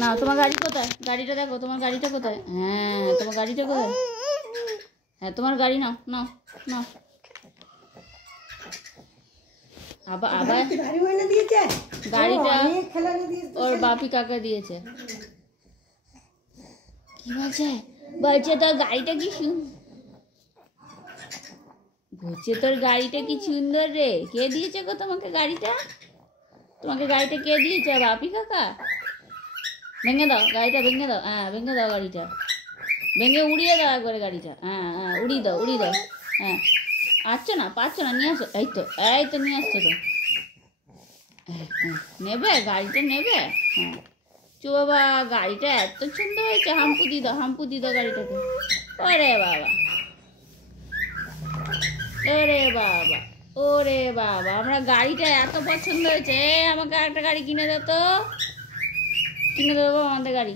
না তোমার গাড়ি কোথায়? গাড়িটা দেখো, তোমার গাড়িটা কোথায়? হ্যাঁ তোমার গাড়িটা কোথায়? হ্যাঁ তোমার গাড়ি নাও নাও নাও। আবার আবার গাড়িটা ওর বাপি কাকা দিয়েছে। কি বলছে? বলছে তোর গাড়িটা কি বলছে তোর গাড়িটা কি সুন্দর রে। কে দিয়েছে গো তোমাকে গাড়িটা? তোমাকে গাড়িটা কে দিয়েছে? বাপি কাকা? ভেঙে দাও গাড়িটা, ভেঙে দাও। হ্যাঁ ভেঙে দাও গাড়িটা, ভেঙে উড়িয়ে দাও একবারে গাড়িটা। হ্যাঁ হ্যাঁ উড়িয়ে দাও, উড়িয়ে দাও। হ্যাঁ আসছো না, পারছো না, নিয়ে আসো। এই তো নিয়ে আসছো তো। নেবে গাড়িটা নেবে? হ্যাঁ চো বাবা, গাড়িটা এত সুন্দর হয়েছে। হাম্পু দি দাও, হাম্পু দি দাও গাড়িটাকে। ওরে বাবা, ওরে বাবা, ওরে বাবা, আমরা গাড়িটা এত পছন্দ হয়েছে। আমাকে একটা গাড়ি কিনে দাও তো, কিনে দেবো আমাদের গাড়ি।